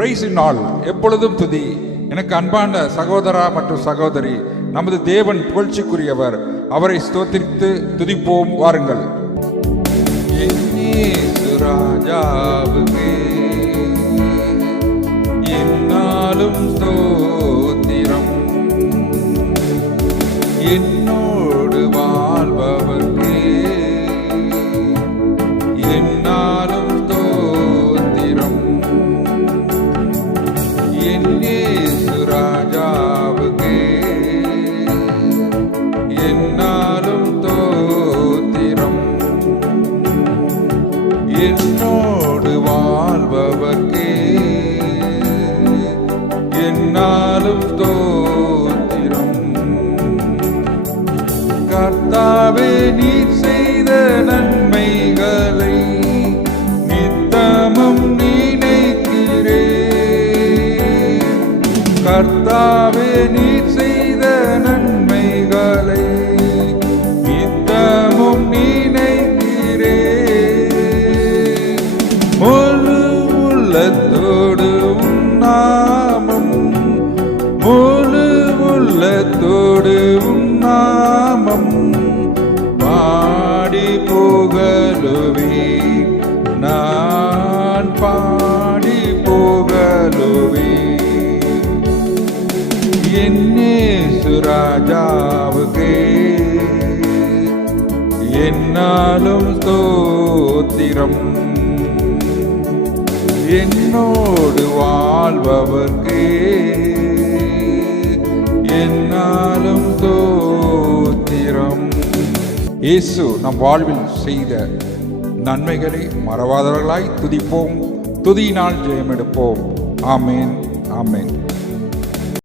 பிரைஸினால் எப்பொழுதும் துதி. எனக்கு அன்பான சகோதரா மற்றும் சகோதரி, நமது தேவன் புகழ்ச்சிக்குரியவர். அவரை ஸ்தோத்திரித்து துதிப்போம் வாருங்கள். ராஜாவுக்கே என்னாலும் ஸ்தோத்திரம், என்னோடு வாழ்பவர்க்கே என்னாலும் ஸ்தோத்திரம். என் இயேசு ராஜாவுக்கே என்னாலும் ஸ்தோத்திரம், என்னோடு வாழ்பவர்க்கே என்னாலும் ஸ்தோத்திரம். கர்த்தாவே, நீர் செய்த நன்மைகளை நித்தமும் நினைக்கிறேன். கர்த்தாவே, நீர் செய்த நன்மைகளை நித்தமும் நினைக்கிறேன். முழு உள்ளத்தோடு உன்னாமம், முழு உள்ளத்தோடு உன்னாமம் பாடி புகழுவேன், நான் பாடி புகழுவேன். என் இயேசு ராஜாவுக்கே என்னாலும் ஸ்தோத்திரம், என்னோடு வாழ்பவர்க்கே என்னாலும் ஸ்தோத்திரம். இயேசு நம் வாழ்வில் செய்த நன்மைகளை மறவாதவர்களாய் துதிப்போம். துதியினால் ஜெயம் எடுப்போம். ஆமேன், ஆமேன்.